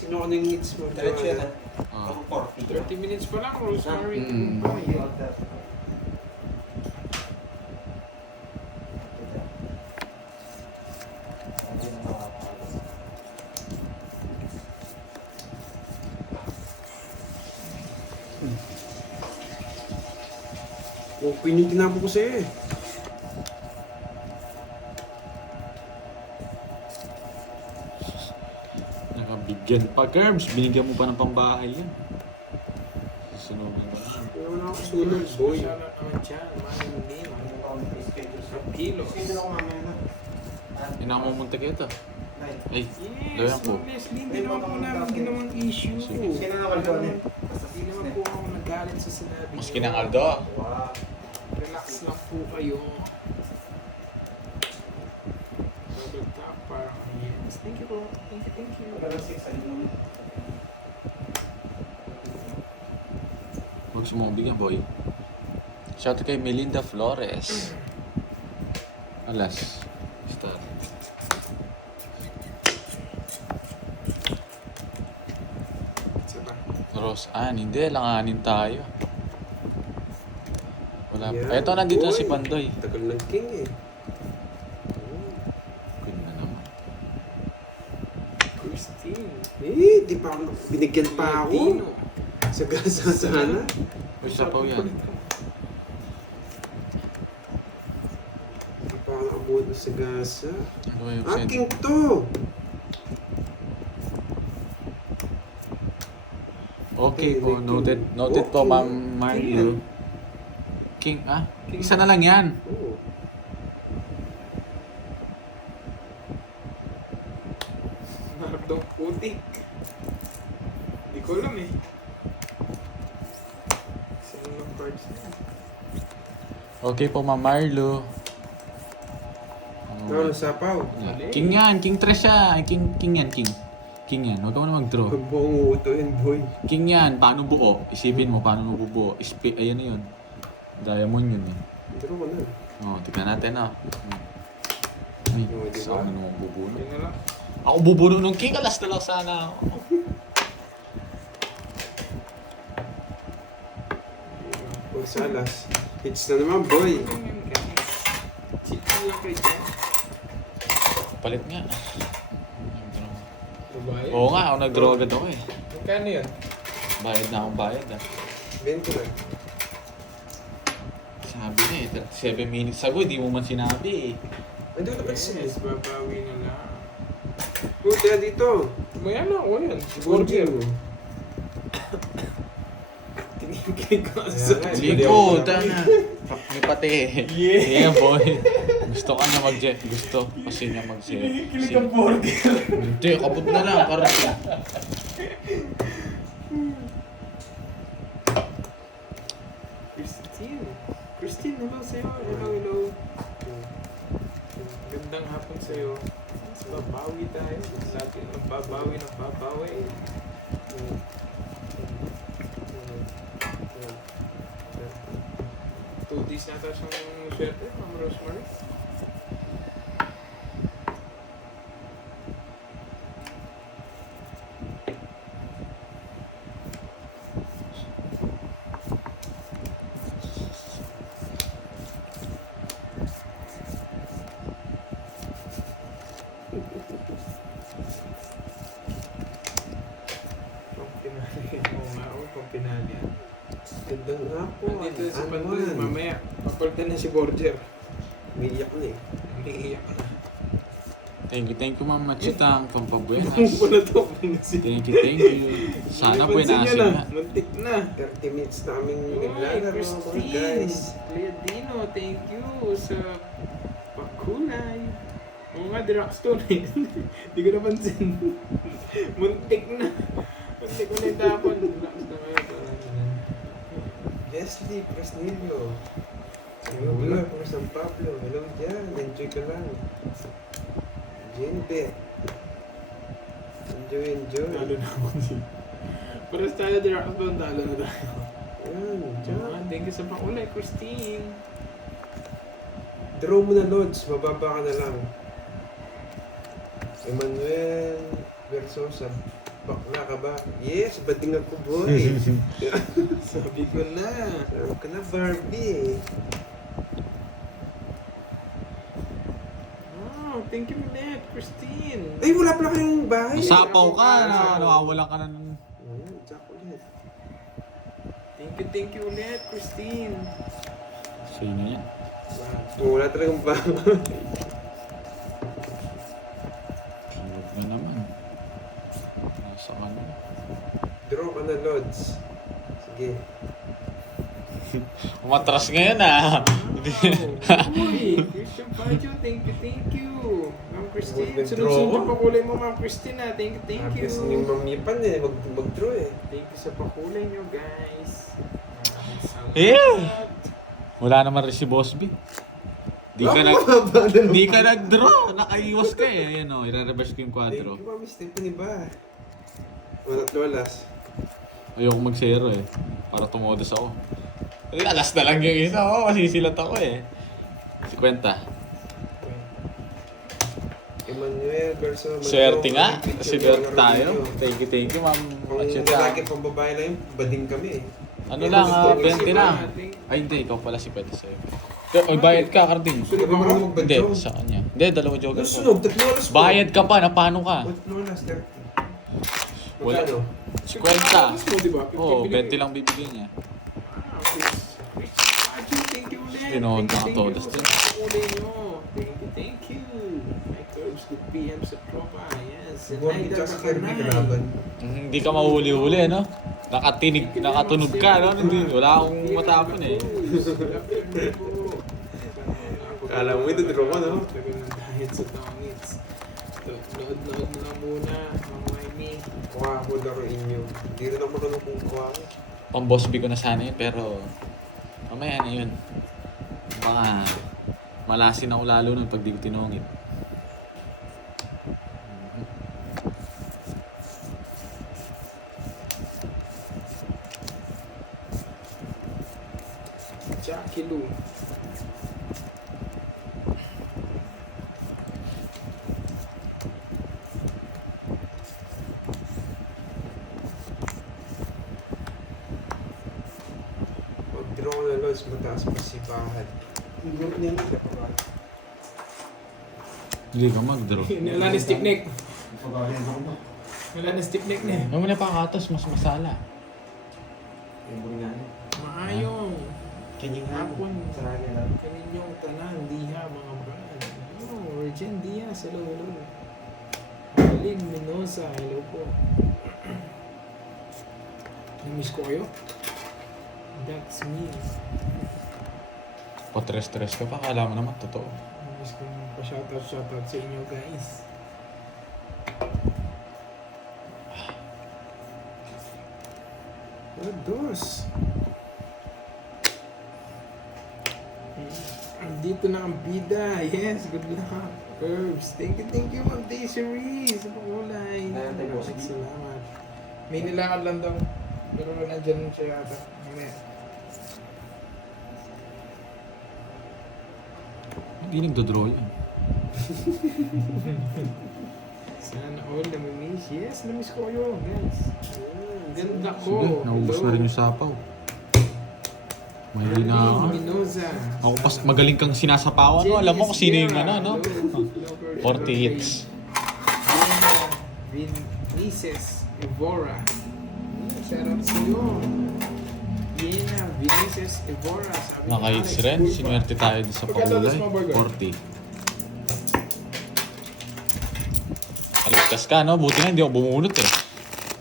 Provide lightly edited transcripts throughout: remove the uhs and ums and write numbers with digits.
Sino ko ng needs mo? Diretso yan ah. Ah. 40. 30 minutes pa lang, Rosemary. Open yung tinapo ko sa'yo eh. Nakabigyan pa, Gerbs. Binigyan mo pa ng pambahay yan. Susunugin mo lang. Wala na ako sunod, boy. Masyado naman dyan, hindi. Sa kilos. Hindi na ako mamunta kita. Ay, Yes, gawin ko. Leslie, hindi naman po namin ginawang issue. Sige. Sino naman ko ulit? Hindi naman po ako nagalit sa sinabi Mas niyo. kinangaldo. Wow. Relax lang po kayo. Double tap para yes. Thank you po. Thank you. Wala 6 sa lino. Huwag sumubig yan, boy. Shout out kay Melinda Flores. Alas. Star. Isa pa. Rose Ann. Hindi, langanin tayo. Wala pa. Yeah, Eto, nandito boy. si Pandoy. Tagal ng king eh. Good na naman. Christine. Eh, di pa ako, binigyan pa ako. Latino. Sa gasa sana. Uy, sapaw yan. Di pa ako nakabuhat na sa gasa. Ano ba yung Ah, send? king to! Okay po, Okay, noted. Noted po, okay. Ma'am Marlo. King, ah? Isa na lang yan. Oo. Harap daw putik. Hindi ko alam eh. Sino ng cards na yan? Okay po, Ma'am Marlo. Ano, sapaw? King yan, King 3 siya. Ay, King yan, King. King yan, huwag ka mo na mag-draw. Huwag mo akong uutuin, boy. King yan, paano buo? Isipin mo, paano mabubuo? Ayan na yun. Diamond yun eh. Draw ko na. Oh, tignan natin ah. Ay, Oh, diba? saan mo naman bubuno? Hindi na lang. Ako bubuno nung King, alas na lang sana ako. Huwag salas. Hits na naman, boy. Ganyan ka. Cheat lang kay Jen. Palit nga. Babae. Oo nga, ako nag-draw agad ako eh. Magkano yun? Bayad na akong bayad ah. 20 lang. Sabi na eh, 37 minutes ago, hindi mo man sinabi eh. Hindi ko napansin eh. Yes, babawi na lang. Puti dito. May ano ako yan. Burger. Tinigay ko Ayan sa... nga, Hindi ko, tana. May pati eh. Yeah boy. Gusto ka na mag-jet. Gusto kasi niya mag-jet. Kilig ang burger. Hindi, kabot na lang. Parang Christine. Christine, hello sa'yo. Hello. Gandang hapon sa'yo. Babawi tayo. Lagi nagbabawi. 2 days na tayo siyang swerte, Ma'am Rosemary. Pang pinali. Oo nga, pang pinali. Gandang ako. Nandito si Ano Pandoy, man? mamaya. Papalitan na si Borger. Umiiyak na eh. Umiiyak na. thank you Ma'am Machitang. Pampabuenas. Kung na to, Thank you. Sana buenas nga. Muntik na. 30 minutes na kaming Uy, naglalaro mga Christine. guys. Leadino, thank you sa pakulay. Oo nga, Diraxton eh. Hindi ko napansin. Muntik na. Muntik ko na yung tapon. Relax na kayo. Leslie Fresnillo. Hello, vlog from San Pablo. Hello dyan. Enjoy ka lang. Jenbet. Enjoy. Talo na ako dito. Paras tayo, Diraxton. Talo na tayo. Yan, dyan. Thank you sa pakulay, Christine. Draw mo na, Lods. Mababa ka na lang. Emmanuel Versosa. Bakla ka ba? Yes, bading ako, boy. Sabi ko na. Sabi ka na, Barbie. Wow, thank you ulit, Christine. Ay, wala pala kayong bahay. Masapaw ka na, nawawala ka na ng... Ayan, chocolate. Thank you ulit, Christine. Sino yan? Wala talagang bahay. Huwag na naman. Nasa ka na. Draw ka na, Lods. Sige. Umatras ngayon ah. Wow. Uy, Christian Pajo, thank you. Ma'am Christine, Mag-draw sunod-sunod ko. yung pakulay mo, Ma'am Christine ah. Thank you. Tapos yung mamipan eh, mag-draw eh. Thank you sa pakulay nyo, guys. Yeah. Wala naman rin si Boss B. Di ka nag-draw. Nakaiwas ka eh. Ayan o, i-reverse ko yung Thank quadro. you, Mami Stephanie ba? Walat lolas. Ayoko mag-zero eh. Para tumodos ako. Eh, alas na lang yung isa ko. Masisilat ako eh. 50. Emmanuel versus Swerte nga. Swerte tayo. Thank you ma'am. Kung lalaki pang babae na yun, bading kami eh. Ano lang, 20 na. Ay hindi, ikaw pala si Pwede sa'yo. Ay, bayad ka, Carding. Hindi ba marunong Hindi, mag-badyaw? sa kanya. Hindi, dalawa jogger ko. Nasunog, 3 oras po. Bayad ka pa, na paano ka? 3 oras, 30. Wala. Magkano? 50. mo, diba? Oo, 20 lang bibigyan niya. Thank you ulit. Tinood Thank na you katodas sa din. pakulay nyo. Thank you. My curves could PM sa tropa. Yes. Siguro Ay, kita sa dapat Kirby na. kalaban. Hindi ka mahuli-huli, no? Nakatunog ka, no? Hindi, wala akong matapon eh. Kala mo ito, draw ko, no? Tagal ng diet sa tongits. Load mo lang muna, mamay me. Kuha ako laruin nyo. Hindi rin ako marunong kung kuha ako. Pang boss B ko na sana yun, pero mamaya na yun. Baka malasin ako lalo nun pag di ko tinungit. Jackie Lou. Mag-draw ko na lods, mataas pa si Bahad. Yung group niya nila pa ba? Hindi ka mag-draw. Wala na stick neck. Wala na stick neck na. Huwag mo na pakatos, mas masala. Maayong. Kanyang Hapon. Sarali lang. Kaninyong tanan, diha mga brad. Oh, Regine Diaz, hello. Alin Minosa, hello po. Namiss ko kayo? That's me. Patres-tres ka pa, kala mo naman totoo. Namiss ko yung pa-shoutout sa inyo guys. Dos. Dito na ang bida. Yes, good luck. Herbs. Thank you, Ma'am Desiree. Sa pakulay. Salamat. May nilakad lang daw. Pero nandyan siya yata. Mamaya. Hindi nagdodraw yun. Sana all namimiss. Yes, namiss ko kayo, guys. Ganda ko. Sige, naubos na rin yung sapaw. May na ako. Minoza. Ako pas magaling kang sinasapawan, no? Alam mo kung sino yung ano, no? 40 hits. Vinicius Evora. Shout out sa iyo. Yena, Vinicius Evora. Sabi ni Naka-hits Alex, rin. cool pa. Sinuwerte tayo din sa pakulay. 40. Kaligtas ka, no? Buti nga hindi ako bumunot eh.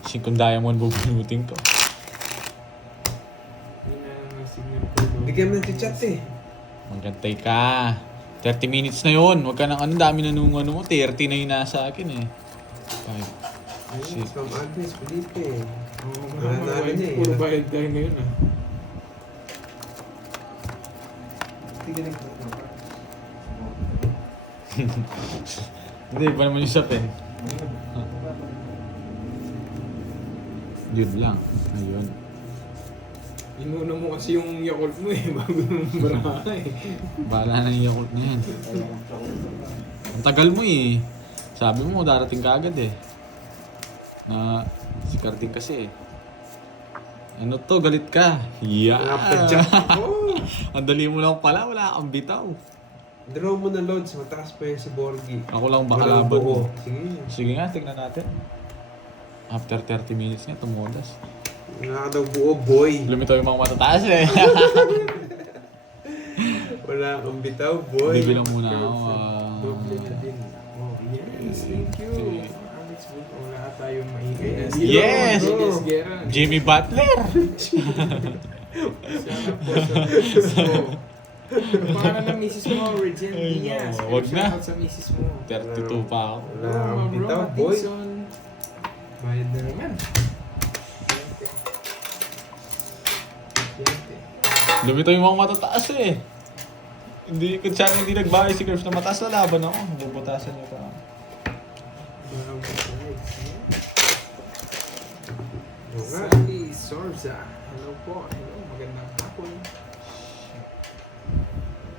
5 diamond bubunutin ko. Yun na ang signal ko. Bigyan mo ng chat eh. Magantay ka. 30 minutes na yun. Huwag ka nang ano, dami na nung ano mo. 30 na yun nasa akin eh. 5, Ayun, from Agnes Felipe. Oo, Wala na rin eh. puro bayad tayo ngayon ah. Hindi ka nagpapapa. Hindi, iba naman yung sap eh. Yun lang. Ayun. Inuna mo kasi yung Yakult mo eh, bago nung baraha eh. Bahala na yung Yakult na yan. Ang tagal mo eh. Sabi mo, darating ka agad eh. Na si Carding kasi eh. Ano to, galit ka? Yeah! Napadyak ako. Ang dali mo lang pala, wala kang bitaw. Draw mo na loads, mataas pa yun si Borgie. Ako lang Walang bakalaban buo. mo. Sige. Sige nga, tignan natin. After 30 minutes nga, tumudas. Wala ka daw buo, boy. Lumitaw yung mga matataas eh. Wala kang bitaw, boy. Bibilang muna ako. Doble na din. Oh, yes, thank you. Okay. Alex Wood, wala tayong maingay na Yes! Yes, Gera. Jimmy Butler! Sana po sa Ang pangalan ng misis mo, Regine Ay, Diaz. no. Wag na. Shoutout sa misis mo. 32 pa ako. Wala kang bitaw, boy. Bayad na naman. Lumitaw yung mga matataas eh. Hindi, kung saan hindi nagbahay si Curves na mataas na laban ako. Bubutasan niyo pa. Oo nga. Sally Sorza. Hello po. Hello. Magandang hapon.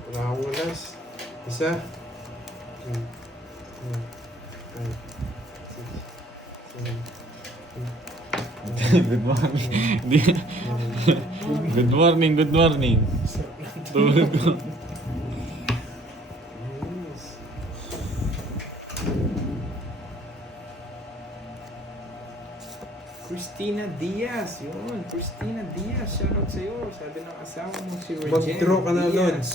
Wala akong alas. Isa. 2, 3, 4, 5, 6, 7, Good morning. Good morning, good morning. Tulog ko. yes. Christina Diaz. Yun. Christina Diaz. Shoutout sa'yo. Sabi ng asawa mo si Regine Mag-draw ka na, Diaz. Lods.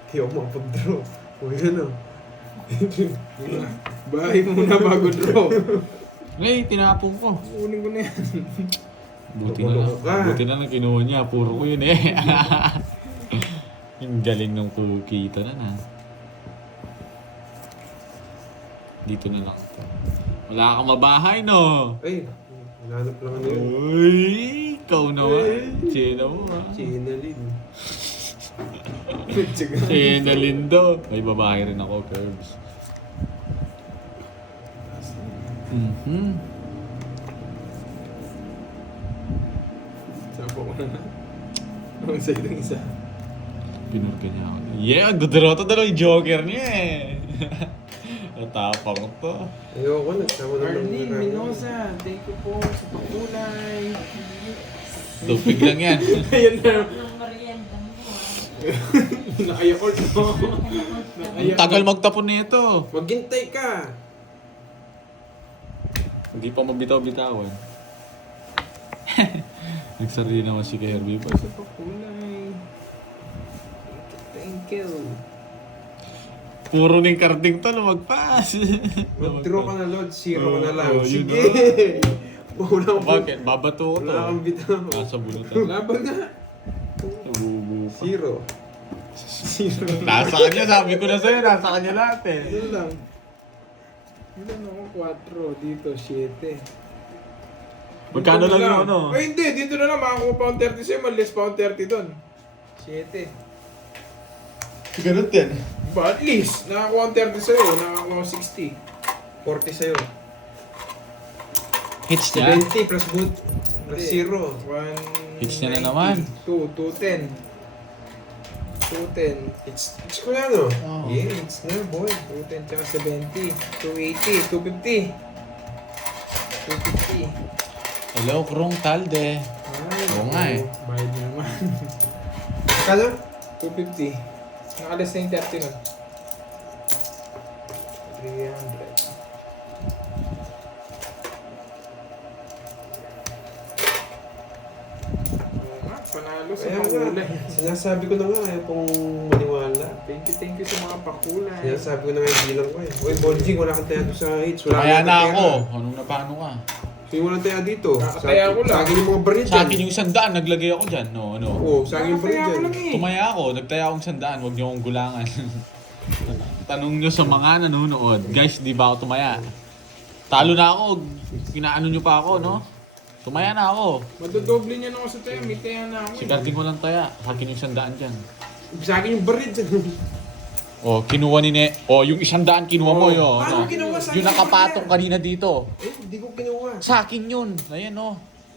Hindi ako makapag-draw. O yun o. Bahay muna bago draw. Ngay, tinapon ko. Kunin ko na yan. Buti na lang. Buti na lang kinuha niya. Puro ko yun eh. Yung galing ng kukita na na. Dito na lang. Wala kang mabahay, no? Ay, nanap lang ano yun. Uy, ikaw naman. Chino mo ha. Chinalin. Chino Lindo. May babae rin ako, Curbs. Mhm. Sapo ko na. Ang sa'yo ng isa. Pinurka niya ako. Yeah, gudrato na lang yung joker niya eh. Natapang to. Ayoko, nagsama na lang. Arlene Minosa. Thank you po sa pakulay. Tupig lang yan. Ayan na. Ang merienda mo Nakayakol no. Ang tagal magtapon nito. Maghintay ka! Hindi pa mabitaw-bitawan. Nagsarili naman si Kirby pa. Sa pakulay. Thank you. Puro ning Carding to, lumagpas. Mag-draw ka na, Lord. Zero ka na lang. Oo, yun Sige! Wala akong Bakit? Babato ko to. Wala akong bitaw. Nasa bulutan. Laban nga. Nabubu pa. Zero. Nasa kanya, sabi ko na sa'yo, nasa kanya lahat eh. Yun lang. Ilan ako? 4. Dito, 7. Magkano lang yung ano? Ay, hindi. Dito na lang. Makakuha pa akong 30 sa'yo. Malis pa akong 30 doon. 7. Ganun din. Ba, at least. Nakakuha akong 30 sa'yo. Nakakuha akong 60. 40 sa'yo. Hits niya? 70 plus boot. Plus zero. 1. Hits niya na naman. 210. 210. It's ko na, no? Oo. Yeah, it's na, boy. 210 tsaka 70. 280. 250. 250. Hello, Krong Talde. Ay, Oo nga eh. Bayad na naman. Kala? 250. Nakalas na yung 30 nun. 300. Oo nga, panalo sa Kaya pakulay. nga. Sinasabi ko na nga, ayaw kong maniwala. Thank you sa mga pakulay. Sinasabi ko na nga yung bilang ko eh. Uy, Bonjing, wala kang taya doon sa hits. Wala Kaya kang na taya. ako. Anong napano ka? Sino walang taya dito? Kakataya ko lang. Sa akin yung mga baril Sa dyan. akin yung 100, naglagay ako dyan. No, ano? Oo, sa akin yung baril Kakataya ko dyan. lang eh. Tumaya ako, nagtaya akong 100, huwag niyo akong gulangan. Tanong niyo sa mga nanonood, guys, di ba ako tumaya? Talo na ako, kinaano niyo pa ako, no? Tumaya na ako. Madodoble niya na ako sa tayo. May tayo na ako. Si Carding ko lang taya, sa akin yung 100 dyan. Sa akin yung baril dyan. Oh, kinuha ni Ne. Oh, yung 100 kinuha mo yun. Paano no? kinuha sa Yung akin nakapatong yung kanina dito. Eh, hindi ko kinuha. Sa akin yun. Ayan, oh.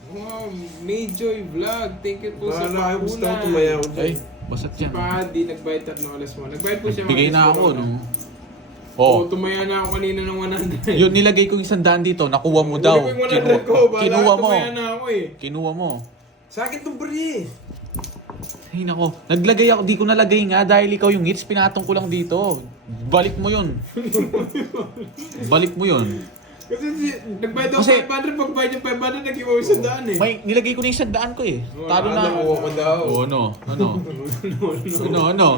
Wow, Mayjoy Vlog. Thank you po sa Bahala kayo, basta ako pakulay. tumaya ako dyan. Ay, basat yan. Pa, di nagbayad 3 oras mo. Nagbayad po siya Bigay mga na ako, discount. no? Oh. Tumaya na ako kanina ng 100. Yun, nilagay ko yung 100 dito. Nakuha mo daw. Nilagay ko 100 ko. Kinuha mo. Tumaya na ako eh. Kinuha mo. Sa akin to, pre. Ay, nako. Naglagay ako. Di ko nalagay nga dahil ikaw yung hits. Pinatong ko lang dito. Balik mo yun. Balik mo yun. Kasi nagbayad ako Kasi- 500. Pagbayad yung 500, nag-iwa yung 100 eh. May nilagay ko na yung 100 ko eh. Talo na. Nakuha ko daw. Oo, ano? Ano? Ano? Ano?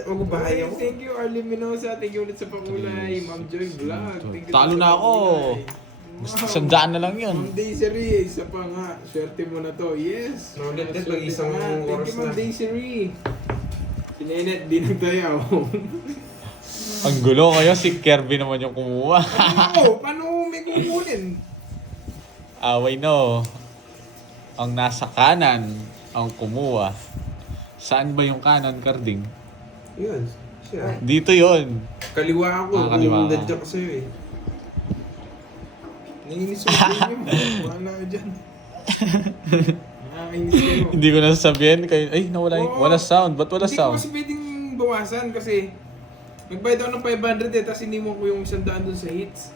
Magbabahay ako. Thank you, Arlie Minosa. Thank you ulit sa pakulay. Ma'am Joy Vlog. Thank you Talo ulit na sa ako. pakulay. 100 na lang yun. Ma'am Desiree, isa pa nga. Swerte mo na to. Yes. Ulit din, Swerte mag-isang ka nga. Thank oras you, Ma'am na. Desiree. Si Nenet, di nagdayaw. Ang gulo ngayon. Si Kirby naman yung kumuha. Paano may kukunin? Away no. Ang nasa kanan ang kumuha. Saan ba yung kanan, Carding? Yun. Siya. Dito yon. Kaliwa ako. Kaliwa Kung ka. nandiyan ka sa'yo eh. Nanginis yung premium. Wala ka dyan. Nakakainis kayo. Hindi ko nasasabihin. Ay, nawala yung... Oo. Wala sound. Ba't wala Hindi ko sound? kasi pwedeng bawasan kasi nagbayad ako ng 500 eh, tapos hindi mo ko yung 100 dun sa hits.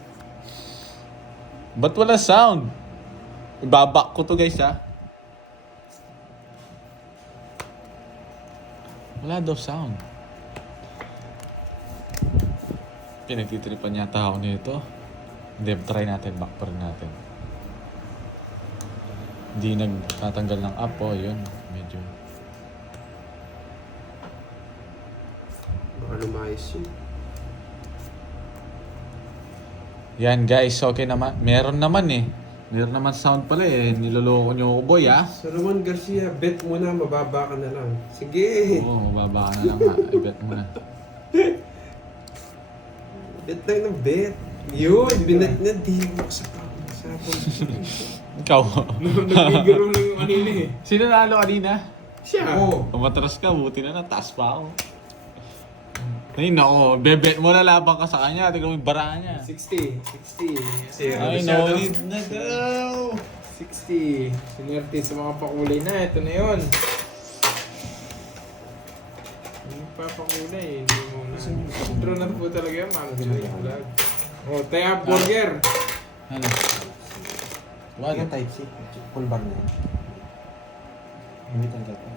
Ba't wala sound? Ibabak ko to guys ha. Wala daw sound. Pinagtitripan yata ako nito. Hindi, try natin. Back pa rin natin. Hindi nagtatanggal ng app. Oh, yun. Medyo. Baka lumayos yun. Yan guys, okay naman. Meron naman eh. Meron naman sound pala eh. Niloloko nyo ako boy ah. Solomon Garcia, bet mo na, mababa ka na lang. Sige. Oo, mababa ka na lang ha. I-bet mo na. Bet lang ng bet. Yun, binet na, di mo sa sapon. Ikaw. Nagbigaro lang yung kanina eh. Sino nalo kanina? Siya. Oo. Pumatras ka, buti na nataas pa ako. Ay nako, bebet mo na laban ka sa kanya. Tignan mo yung bara niya. 60. Zero Ay na siya, no, no? need na daw. 60. Sinerte sa mga pakulay na. Ito na yun. Hindi pa pakulay. Hindi mo na. Draw na po talaga yun. Ma'am Joy Vlog. Oh, Taya Burger. Ano? Wala. type C. Full bar na yun. Imitan ka ito.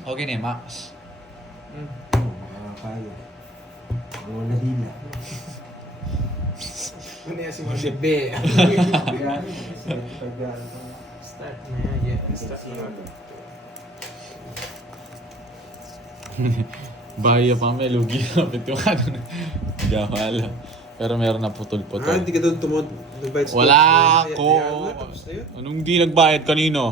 Okay na Max. Makakaya. Ang nahila. Ano yan si Marlebe? Start na yan. Yeah, start na. Bahaya pa may lugi na. Pito ka na. Gawala. Pero meron na putol-putol. Hindi ka doon nagbayad sa Wala Kaya- ako. kaya nga, tapos na yun. Anong hindi nagbayad? Kanino?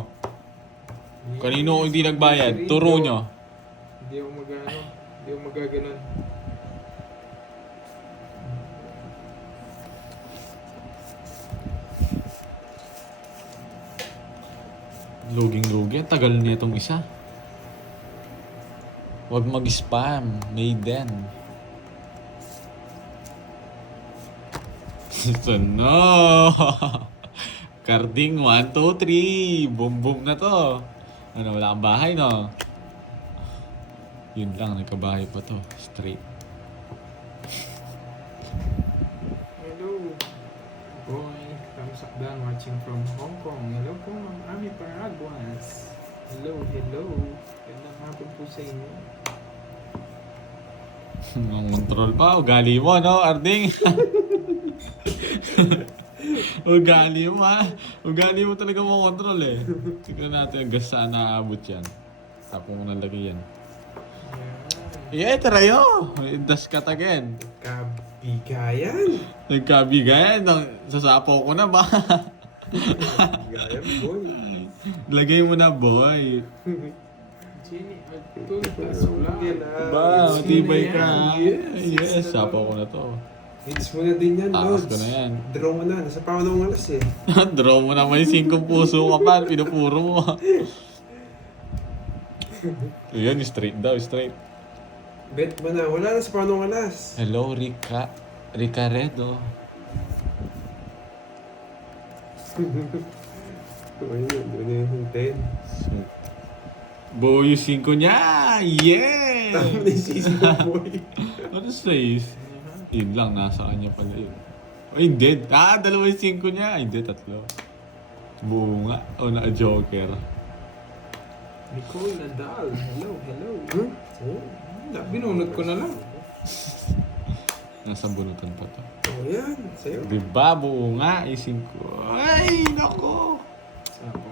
Kanino ako hindi nagbayad? Turo nyo. Hindi ako mag-ano. Hindi ako magaganon. Luging-lugi. Ang tagal niya itong isa. Huwag mag-spam. Maiden. Ito no! Carding 1, 2, 3. Boom boom na to. Ano, wala kang bahay no? Yun lang, nagkabahay pa to. Straight. Hello. Boy, thumbs up down watching from Hong Kong. Hello po, Ma'am Ami Paraguas. Hello. Gandang hapon po sa inyo. Ang control pa. Ugali mo, no, Arding? Ugali mo, ha? Ugali mo talaga mo control, eh. Tignan natin hanggang saan naaabot yan. Tapos mo nalagay yan. Yeah, tarayo! Das cut again. Kabigayan. Nagkabigayan. Sasapaw ko na ba? Kabigayan, boy. Lagay mo na, boy. Jenny, Alton, plus vlog. Ba, matibay ka. Yes. Yes, sapaw ko na to. Hits mo na din yan, Takas Lods. ko na yan. Draw mo na. Nasa pangalawang alas eh. Draw mo na may 5 puso ka pa. Pinupuro mo. Yan, straight daw, straight. Bet mo na. Wala na sa pangalawang alas. Hello, Ricaredo. Ayun, doon na yung 10. Buo yung 5 niya! Yeah! Tama na yung sisi mo, boy. Ano 6? Yun lang, nasa kanya pala yun. Ay, hindi. Dalawa yung 5 niya. Ay, hindi, 3. Buo nga. O, na-joker. Nicole Nadal. Hello, hello. Hmm? Oh, Binunod ko na lang. Nasa bunutan pa to. oh yan. Sa'yo. Diba, buo nga yung 5. Ay, nako! Sapo.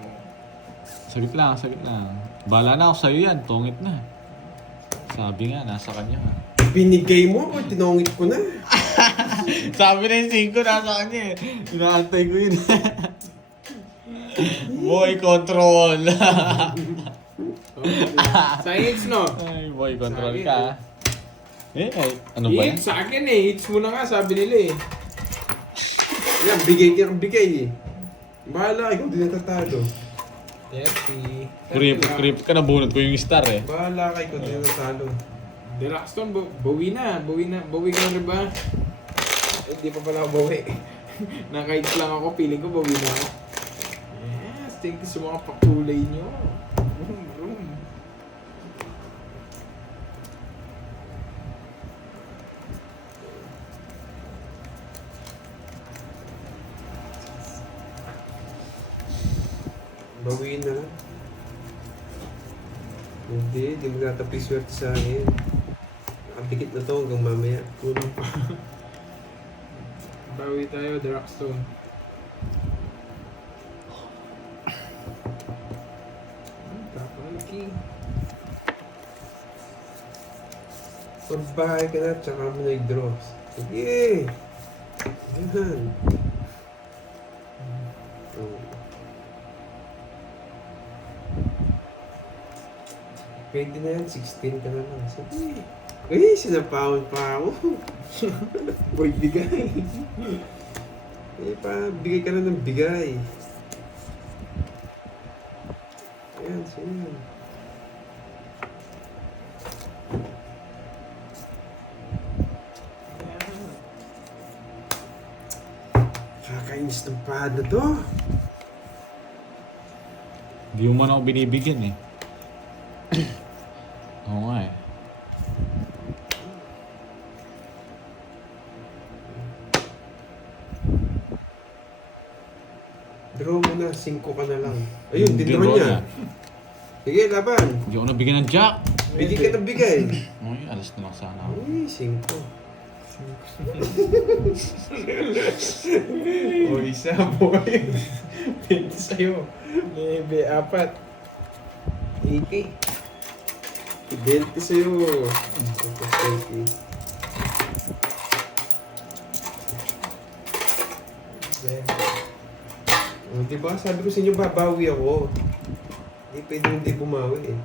Sagit lang, sagit lang. Bala na ako sa'yo yan. Tungit na. Sabi nga, nasa kanya ha. Binigay mo ako, tinongit ko na. Sabi na yung 5, nasa kanya eh. Inaantay ko yun. Boy, control! Science, no? Ay, boy, control Sabi, ka. Eh, ay, ano ba yan? Hits sa akin eh. Hits mo na nga, sabi nila eh. Yan, bigay ka ng bigay eh. Bahala, ikaw din natatalo. 30. Creep ka na, bunot ko yung star eh. Bahala ka, ikaw din natatalo. Delaxton, bawi na. Bawi ka na rin ba? Hindi pa pala ako bawi. Naka-hits lang ako, feeling ko bawi na ako. Yes, thank you sa mga pakulay nyo. Vroom. Bawiin na lang. Hindi magtatapis swerte sa akin. Nakadikit na to hanggang mamaya. Kulang pa. Bawi tayo, Delaxton. Tapalaki. Pagbahay ka na, tsaka mo na i-draws. Sige! Yan. Oh. Pwede na yan, 16 ka na lang. Sige. Uy, sinapawan pa ako. Boy, bigay. Eh, bigay ka na ng bigay. Ayan, sige. Kakainis ng pad na to. Hindi mo man ako binibigyan eh. Oo nga eh. Draw mo na, 5 ka na lang. Ayun, Hindi, din naman draw niya. na. Sige, laban. Hindi ako nabigyan ng jack. Bigay ka ng bigay. Uy, alas na lang sana ako. Uy, 5. O, isa, boy. 20 sa'yo. 9, 4. 80. 20 sa'yo. Tapos 20. Oh, diba? Sabi ko sa inyo, babawi ako. Hindi pwede hindi bumawi eh.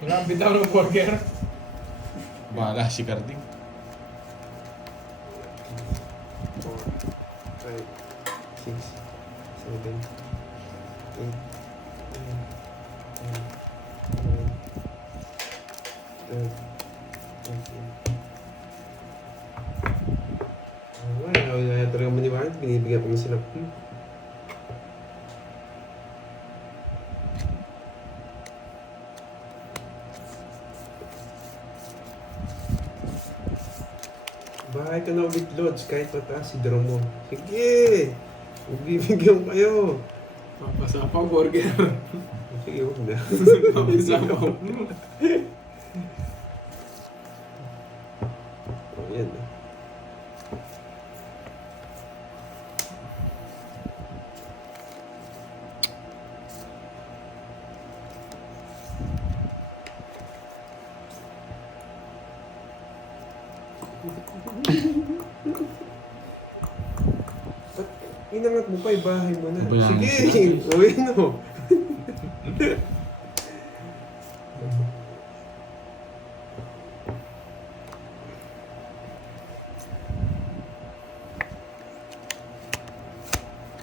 Grabe daw ng burger. Bahala si Carding. 4, 5, 6, 7, 8, 9, 10, 11, 12. Wala talaga maniwala. Binibigyan ko na sila. Bahay ka na ulit, Lods. Kahit mataas si Drum mo. Sige! Magbibigyan kayo. Papasapaw burger. Sige, huwag na. Papasapaw. Oh, yan na. Inangat mo pa, bahay mo na. Bayan mo Sige! Uwi no.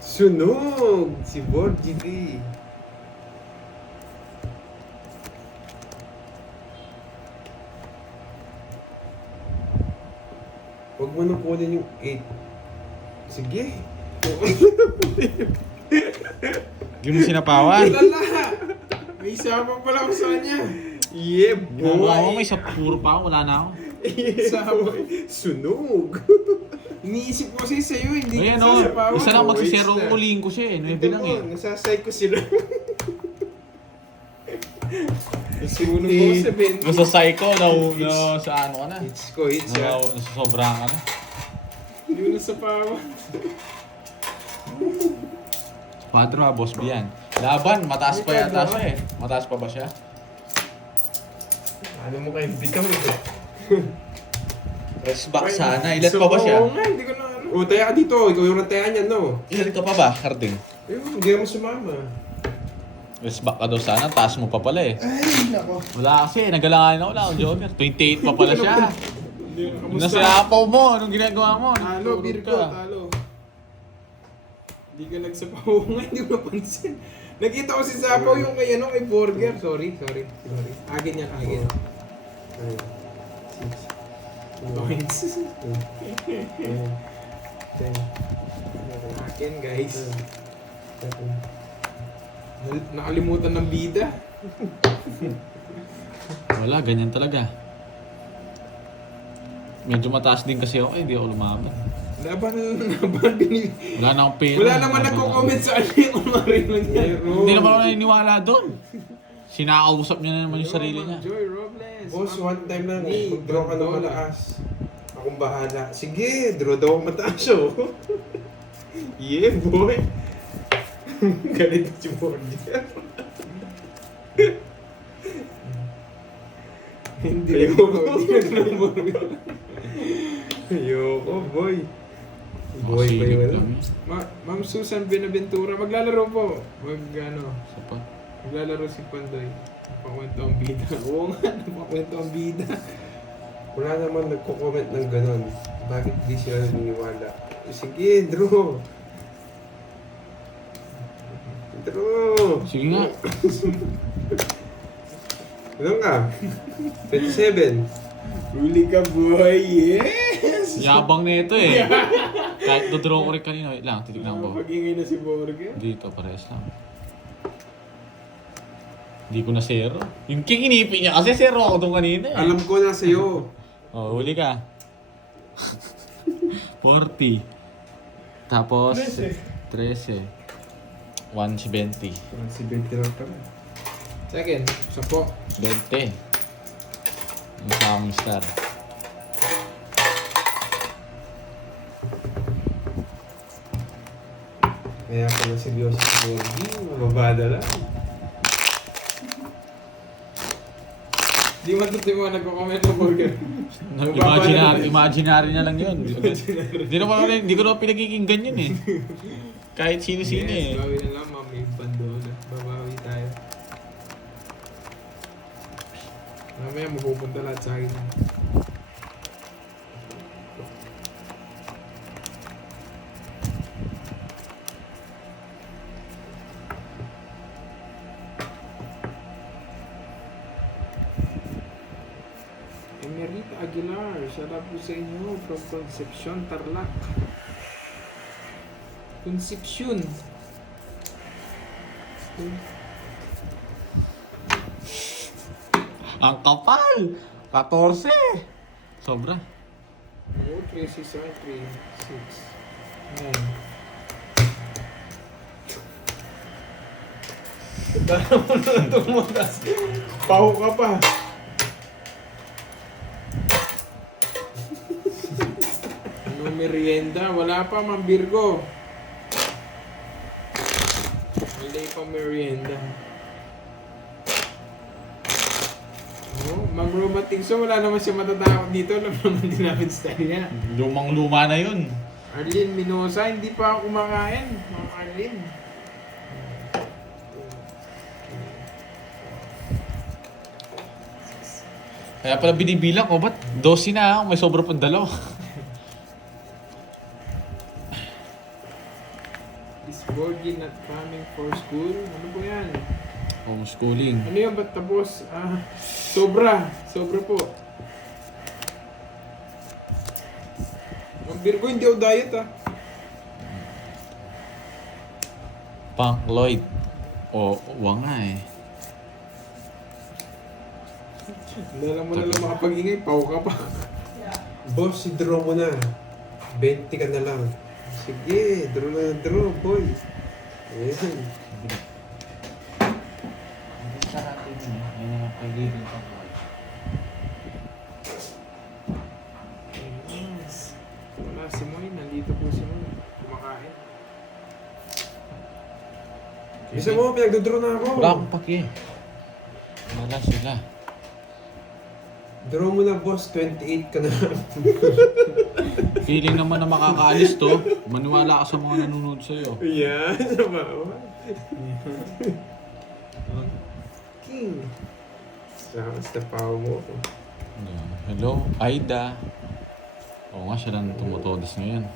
Sunog! Si Board GD. Huwag mo nang kunin yung 8. Sige. Hindi mo sinapawan. Lala! May isa pa pala ako sa kanya. Yeah, Ginagawa mo, boy! may sa puro pa ako. Wala na ako. Yeah, boy! Sunog! Iniisip ko kasi sa'yo, hindi Ayan ko o. sasapawan. Isa lang Wait magsisero na. ulihin ko siya eh. 9 Ito lang mo, eh. nasasay ko sila. Sunog ko sa 20. Nasa psycho, sa ano ka na. Hits ko, hits ha. Nasobrahan ka na. Hindi ko nasapawan. Padro ha, boss B yan. Laban, mataas pa yata siya eh. Mataas pa ba siya? Ano mo kayo bitaw eh. Press back sana. Ilan pa ba siya? Oo nga, hindi ko na ano. O, taya ka dito. Ikaw yung natayan yan, no? Ilan ka pa ba, Harding? Hindi naman sumama. Press back ka daw sana. Taas mo pa pala eh. Ay, nako. Wala kasi. Nagalangan ako. Wala akong joker. 28 pa pala siya. Hindi ko na kamusta. Nasiapaw mo. Anong ginagawa mo? Talo, Virgo, talo. Hindi ka nagsapaw nga, hindi ko napansin. Nakita ko si Sapaw yung kay ano, kay Burger. Sorry. Agin yan, agin. Ayun. 6. Points. 10. Akin, guys. 7. Nakalimutan ng bida. Wala, ganyan talaga. Medyo mataas din kasi ako. Hindi ako lumaban. Laban. Wala na akong pera. Wala naman nagko-comment sa ano yung umarino niya. Hindi naman ako naniniwala doon. Sinakausap niya na naman yung sarili niya. Joy Robles. Boss, one time lang. Hey, Mag-draw ka ng Bandola. malakas. Akong bahala. Sige, draw daw ako mataas oh. Yeah, boy. Galit si Borgia. Hindi Ayoko. Hindi Ayoko, boy. Boy pa yun. ano? Ma'am Susan Benaventura, maglalaro po. Isa pa. Maglalaro si Pandoy. Pakwento ang bida. Oo nga, pakwento ang bida. Wala naman nagko-comment ng ganon. Bakit di sila naniniwala? Sige, draw. Draw. Sige nga. Ilan ka? 27. Huli ka, boy. Yes! Yabang na ito eh. Kahit dodraw ko rin kanina. Wait lang, titignan ko. Pag-ingay na si Borger. Dito, parehas lang. Hindi ko na zero. Yung king inipi niya kasi zero ako doon kanina eh. Alam ko na sa'yo. Oh, huli ka. 40. Tapos, 13. 170. Si Betty lang ka. Second, 10. 20. Yung sa aming star. Kaya ako na seryoso si Borgie. Mababada lang. Di man tuloy mo nagko-comment ng Borger. Imaginary na lang yun. Hindi ko naman pinagkikinggan yun eh. Kahit sino-sino eh. Yes, bawi na lang, ma'am. May bandola. Babawi tayo. Mamaya mapupunta lahat sa akin. Emerita Aguilar, shout out po sa inyo from Concepcion, Tarlac. Concepcion. Ang kapal! 14! Sobra. Oh, 3, 6, 7, 3, 6, 9. Dala mo na lang tumutas. Paho ka pa. Ano merienda? Wala pa, Ma'am Virgo. Wala pa merienda. Oh, Ma'am Robotics, so wala naman siya matatakot dito. Alam naman din namin style niya. Lumang-luma na yun. Arlene Minosa, hindi pa ako kumakain. Ma'am Arlene. Kaya pala binibilang ko, ba't 12 na ako? May sobra pang dalawa. Is Borgie not coming for school? Ano po yan? Homeschooling. Ano yan? Ba't tapos? Sobra. Sobra po. Virgo, hindi ako diet ah. Punk Lloyd. O, wag nga eh. Hindi mo na lang makapag-ingay, pau ka pa. Boss, i-draw mo na. 20 ka na lang. Sige, draw na draw, boy. Ayan. Sarapin mo. Yan ang pagiging Punk Lloyd. Wala, si Moy. Nandito po si Moy. Kumakain. Isa mo, pinagdodraw na ako. Wala akong paki. Wala sila. Draw mo na, boss. 28 ka na lang. Feeling naman na makakaalis to. Maniwala ka sa mga nanonood sa'yo. Yan, sama ba? King. Sa pao mo ako. Hello, Aida. Oo nga, siya lang tumutodis ngayon.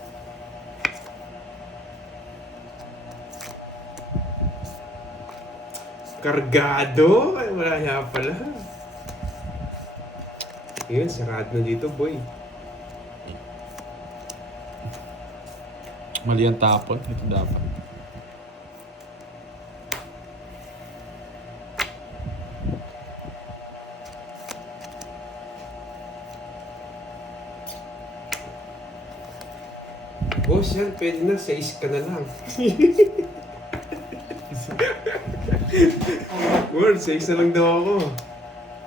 Kargado? Ay, wala nga pala. Yun, sarado na dito, boy. Mali ang tapon. Ito dapat. Boss, yan, pwede na. 6 ka na lang. Word, 6 na lang daw ako.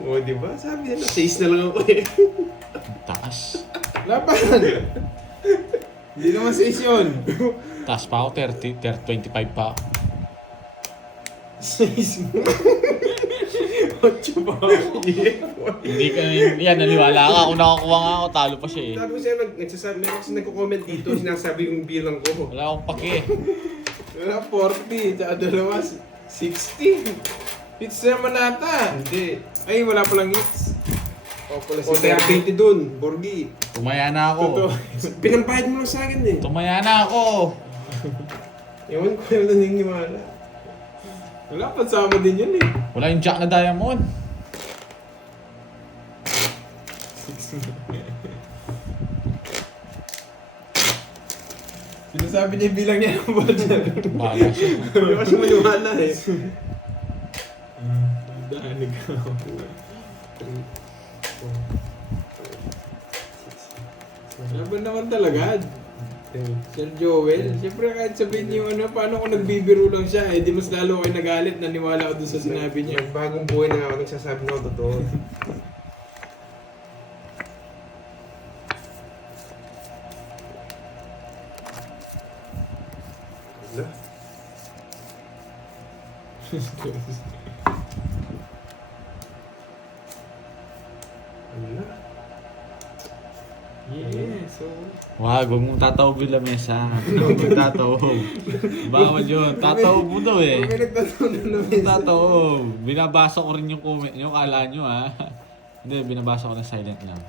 O, di ba? Sabi nila, 6 na lang ako eh. Ang taas. Laban! Hindi naman sa yun. Taas pa ako, 25 pa ako. 6 mo. 8 pa ako. Hindi ka, yan, naniwala ka. Kung nakakuha nga ako, talo pa siya eh. Sabi ko siya, nagsasabi, meron kasi nagko-comment dito, sinasabi yung bilang ko. Wala akong paki. Wala, 40. Tsaka dalawa, 60. Hits naman nata. Hindi. Ay, wala palang hits. O, pala O, kaya 20 dun, Borgi. Tumaya na ako. Pinampahid mo lang sa akin eh. Tumaya na ako. Ewan ko yung naniniwala. Wala, pansama din yun eh. Wala yung jack na diamond. Sinasabi niya yung bilang niya ng budget. Bahala siya. Hindi ko kasi maniwala eh. Dahanig ako. Laban naman talaga. Sir Joel, siyempre kahit sabihin niyo ano, paano kung nagbibiro lang siya, eh di mas lalo kayo nagalit, naniwala ko dun sa sinabi niya. Bagong buhay na ako, nagsasabi na ako totoo. Wala. Wala. Yeah, so... Wag, huwag mong tatawag yung lamesa. Huwag mong tatawag. Bawal yun. Tatawag mo daw eh. May nagtatanong na Huwag mong tatawag. Binabasa ko rin yung comment nyo. Kala nyo ha. Hindi, binabasa ko na silent lang.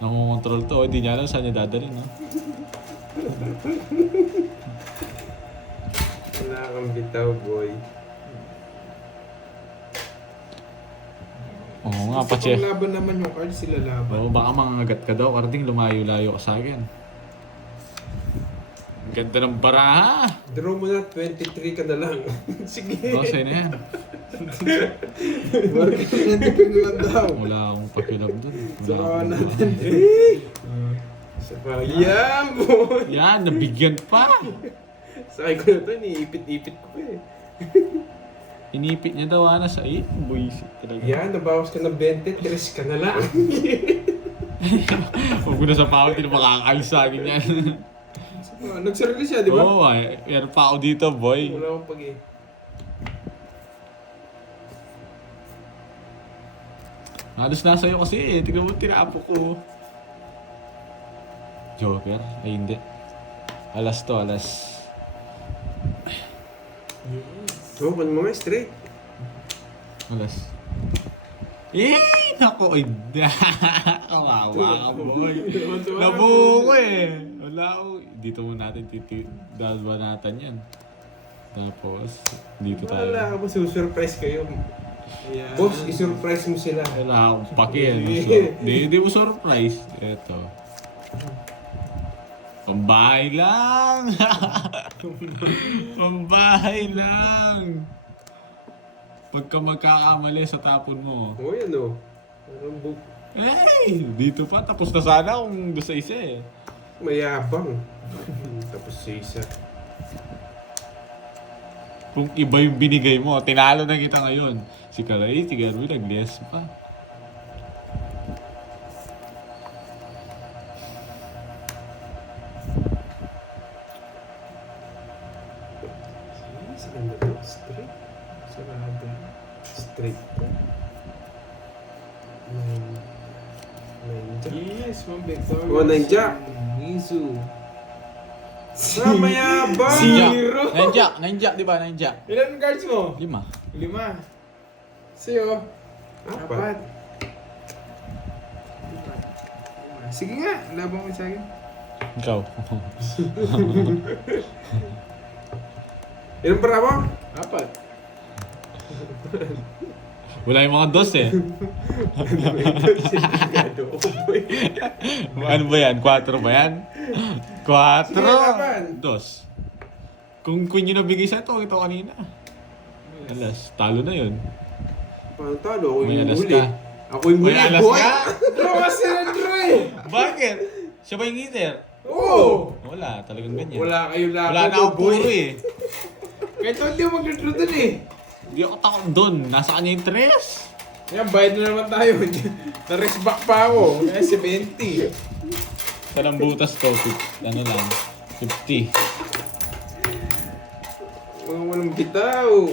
Nakukontrol to. Hindi niya alam saan niya dadalhin. No? Wala kang bitaw, boy. Oo nga, Basta pache. pang laban naman yung card, sila laban. Oo, baka mangagat ka daw. Karding, lumayo-layo ka sa akin. Ang ganda ng baraha. Draw mo na, 23 ka na lang. Sige. Kasi na yan. Bakit nandito naman daw? Wala akong pakilab dun. Sarawan Wala akong... natin. Isa pa. Yan, boy. Yan, nabigyan pa. Sakay ko na to, iniipit-ipit ko eh. Inipit niya daw ana sa buisit talaga. Yan, nabawas ka ng 20, 3 ka na lang. Huwag mo na sa pao, hindi na makakalis sa akin yan. Nagsarili siya, di ba? Oo, ay, yan pa ako dito, boy. Wala akong pag eh. Halos nasa iyo kasi eh. Tignan mo, tinapo ko. Joker? Ay, hindi. Alas to, alas. So, kunin mo nga straight. Alas. Eh! Naku! Ay, kawawa ka, boy. Nabuo ko eh. Wala ko. Dito mo natin dadbanatan yan. Tapos, dito tayo. Wala ka ba, susurprise kayo. Yeah. Boss, isurprise mo sila. Wala akong paki. Hindi mo surprise. Ito. Pambahay lang! Pambahay lang! Pagka magkakamali sa tapon mo. O yan o. Anong book? Hey! Dito pa, tapos na sana kung gusto isa eh. Mayabang. Tapos sa isa. Kung iba yung binigay mo, tinalo na kita ngayon. Si Karay, si Garwi, nag-less pa. Saan na to? Straight? Sarado. Straight to. Nine jack. Yes, Ma'am Victoria. Oh, nine jack. Mizu. Ah, mayabang! Zero. Nine jack, di ba? Nine jack. Ilan cards mo? 5. 5. Sa'yo? 4. Apat. Sige nga, labang mo sa akin. Ikaw. Ilan para mo? 4. Wala yung mga dos eh. Sigado ko, boy. Ano ba yan? 4 ba yan? 4? Sige, laban. 2. Kung queen yung nabigay sa ito kanina. Alas, talo na yun. Paano talo? Ako May yung alas huli. ka. Ako yung May huli, alas boy. ka? Draw kasi na draw eh! Bakit? Siya ba yung leader? Oo! Wala, talagang ganyan. Wala kayo laban. Wala na akong puro eh. Kahit hindi ako mag-draw dun eh. Hindi ako takot doon. Nasa kanya yung 3. Yan, bayad na naman tayo. Na-rest back pa ako. Kaya 70. Parang butas ko. Ano lang. 50. Walang bitaw.